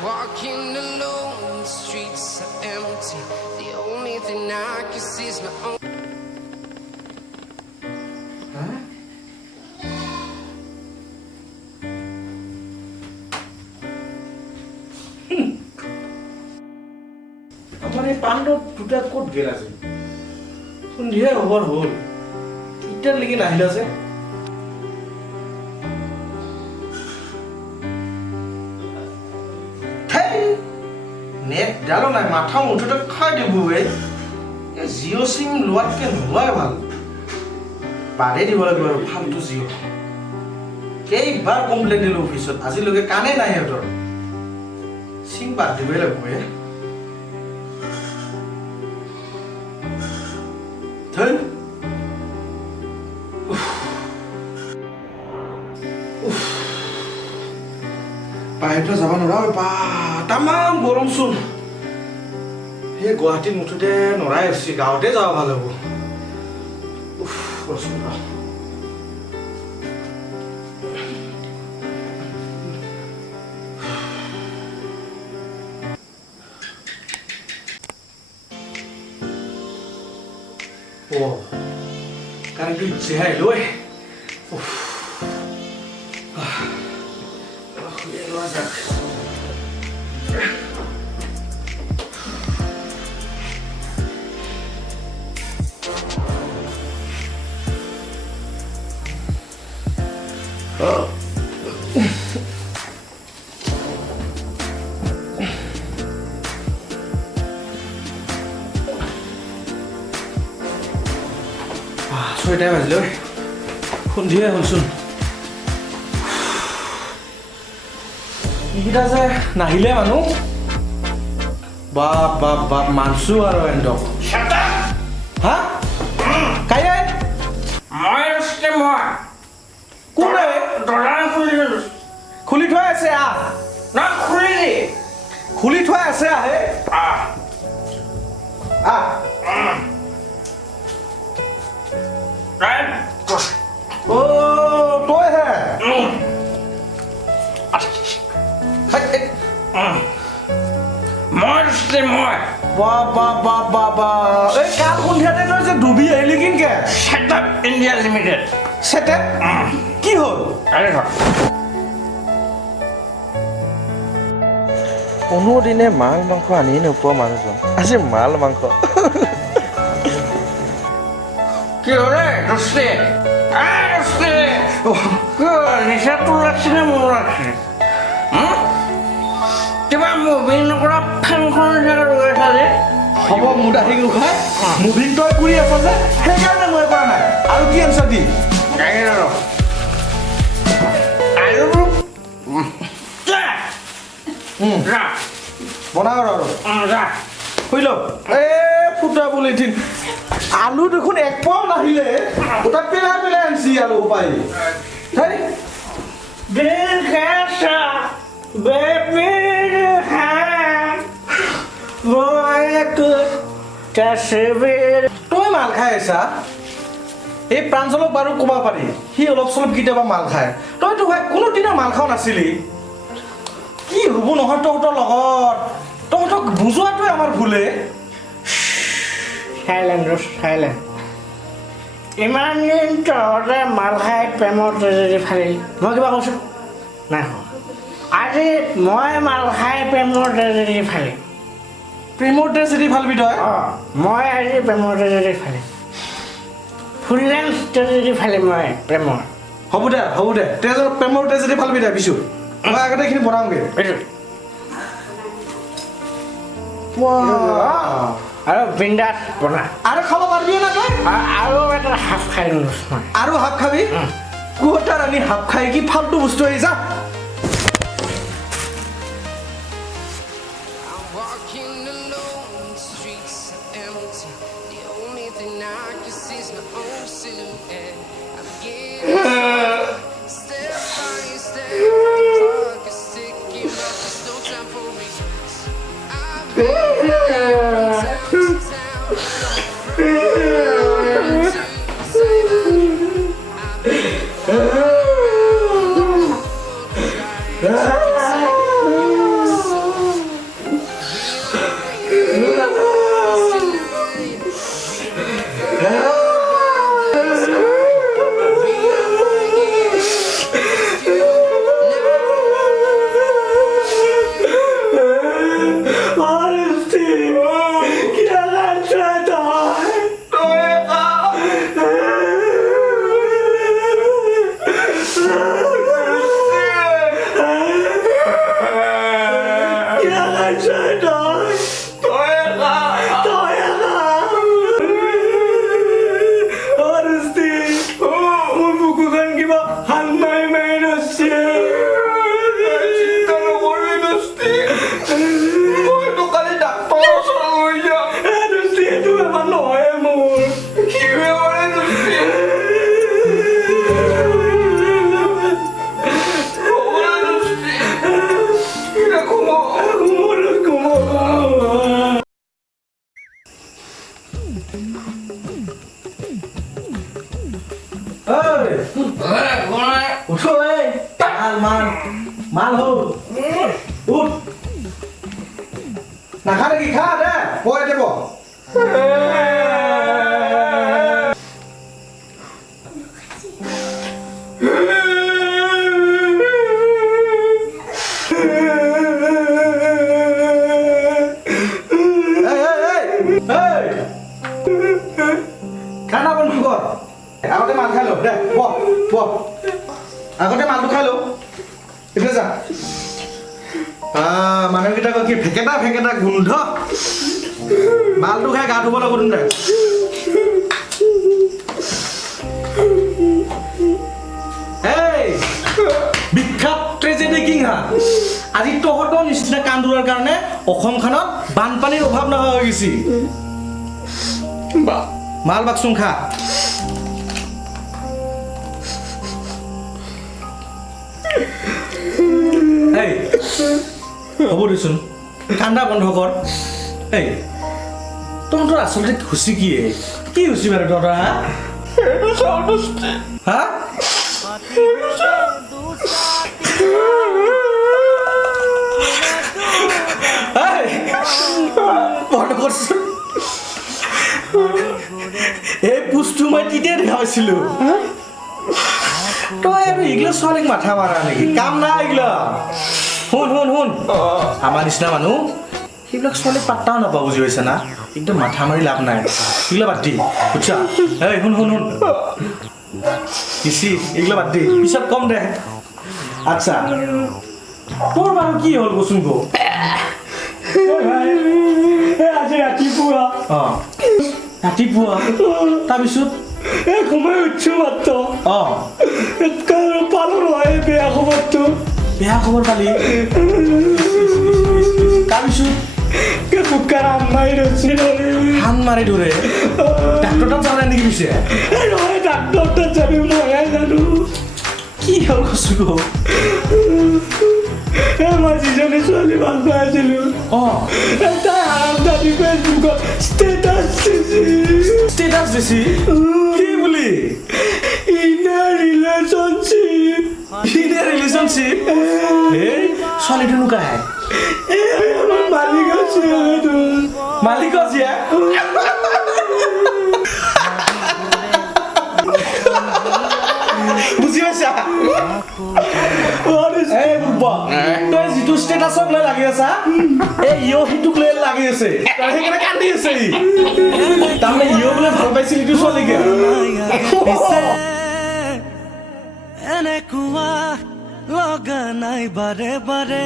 Walking alone, the streets are empty. The only thing I can see is my own. আমার এই পাণ্ডব দুটা ক'ত গেল আজি সন্ধিয়া হবৰ হ'ল ইটাৰ লাগি নাহিল যে নেট ডালো নাই মাথা মুঠতে খাই দিব জিঅ' চিম লোৱাতকে নোলোৱাই ভাল বাদে দিব লাগিব আৰু ফাল্টু জিঅ' কেইবাৰ কমপ্লেইন দিলোঁ অফিচত আজিলৈকে কাণেই নাই সিহঁতৰ চিম বাদ দিবই লাগিব বাহিৰলৈ যাব নোৱাৰা বা তামাম গৰম চোন সেই গুৱাহাটীত মুঠতে নৰাই আছে গাঁৱতে যাব ভাল হ'ব কাৰেণ্টটো ইচ্ছেহে আহিলোঁ ছয়টাই বাজিলে সন্ধিয়াই হ'লচোন এইকেইটা যে নাহিলে মানুহ বাপ বাপ বাপ মানছো আৰু এণ্ডক হা কাইলে মই কোনে দৰা খুলি থোৱা আছে না খুলি থোৱা আছে আহে তই হে মই এই কাল সন্ধিয়াতে তই যে ডুবি আহিলি কিনকে ছেটআপ ইণ্ডিয়া লিমিটেড ছেটআপ কি হ'ল কোনোদিনে মাল মাংস আনি নোপোৱা মানুহজন আজি মাল মাংস কি হ'লে নিচা তোৰ লাগছিলে মোৰ লাগছিলে কিবা মুভি নকৰা ফেনখন নিচাকে ৰৈ আছা যে হ'ব মোৰ দাঢ়ি উখাই মুভিং তই কৰি আছ যে সেইকাৰণে মই কৰা নাই দি বনাওঁ আৰু শুই লওক ফুটা বুলি ঠিক আলু দেখোন এক পাও নাহিলে গোটা পেলাই পেলাই আনছি আলু উপায় তই মাল খাই আছা এই প্ৰাঞ্জলক বাৰু ক'ব পাৰি সি অলপ চলপ কেতিয়াবা মাল খায় তইতো ভাই কোনোদিনা মাল খাওঁ নাছিলি কি হ'ব নহয় তহঁতৰ লগত তহঁতক বুজোৱাটোৱে আমাৰ ভুলে থাইলেণ্ড ইমান দিন তহঁতে মাল খাই প্ৰেমৰ ট্ৰেজেডি ফালিল মই কিবা কৈছোঁ নাই আজি মই মাল খাই প্ৰেমৰ ট্ৰেজেডি ফালিম প্ৰেমৰ ট্ৰেজেডি ফালবি তই মই আজি প্ৰেমৰ ট্ৰেজেডি ফালিম ফুল লেন্স ট্ৰেজেডি ফালিম মই প্ৰেমৰ হ'ব দে প্ৰেমৰ ট্ৰেজেডি ফালবি দে পিছু মই আগতে এইখিনি বনাওঁগৈ আৰু বিন্দাছ বনা আৰু খাব পাৰিবি না তই আৰু এটা হাফ খাই লৈছোঁ মই আৰু হাফ খাবি কুহতা ৰাণী হাফ খাই কি ফাল্টু বস্তু আহি যা I'm walking alone, the streets are empty. The only thing I can see is my own silhouette. I'm getting step by step. The clock is ticking, but there's no time for regrets. I've been from town to town, from to silent. মাল হ'ল উঠ নাখা নেকি খা দে পয় দিব খানা বন্ধ কৰ আগতে মাল খাই ল দে আগতে মালটো খাই ল এতিয়া যা মানুহকেইটা কি ভেকেটা গোন্ধ মালটো খাই গা ধুব লাগিব দে বিখ্যাত ট্ৰেজেডি কিং হা আজি তহঁতৰ নিচিনা কান্দোৰাৰ কাৰণে অসমখনত বানপানীৰ অভাৱ নোহোৱা হৈ গৈছে মাল বাকচোন খা হ'ব দেচোন কান্দা বন্ধ কৰ তহঁতৰ আচলতে খুচি কি খুচি বাৰু তহঁতৰ হা বন্ধ কৰচোন এই পোষ্টটো মই তেতিয়াই দেখা পাইছিলোঁ তই আৰু এইগিলা ছোৱালীক মাথা মাৰা নেকি কাম নাই এইগিলা শুন আমাৰ নিচিনা মানুহ সেইবিলাক ছোৱালীক পাত্তাও নাপাব বুজি পাইছা না একদম মাথা মাৰি লাভ নাই এইগিলা বাদ দি বুজছা শুন পিছি এইগিলা বাদ দি পিছত কম দে আচ্ছা তোৰ বাৰু কি হ'ল কচোন গো আজি ৰাতিপুৱা তাৰপিছত ঘুমাই উঠছো মাত্ৰ অঁ পালো নহয় বেয়া খবৰটো বেয়া খবৰ পালি তাৰপিছত কুকাৰ আম্মাই ৰচি হান মাৰি ধৰে ডাক্তৰ তাত যাওঁ নেকি পিছে নহয় ডাক্তৰ তাত যাবি মইহে জানো কি হ'ল কৈছো মই যিজনী ছোৱালী ভাল পাই আছিলো অঁ তাই আৰামদাৰী ফেচবুকত ষ্টেটাছ দিছি ষ্টেটাছ দিছি কি বুলি ইনে ৰিলেশ্যনশ্বিপ এই ছোৱালীটো নুকাই আমাৰ মালিক আছে মালিক আছে বুজি পাইছা এই বুবা তই যিটো ষ্টেটাছক লৈ লাগি আছা এই ইয় সিটোক লৈ লাগি আছে তই সেইকাৰণে কান্দি আছে তাৰমানে ইয় বোলে ভাল পাইছিল ইটো ছোৱালীকে এনেকুৱা লগা নাই বাৰে বাৰে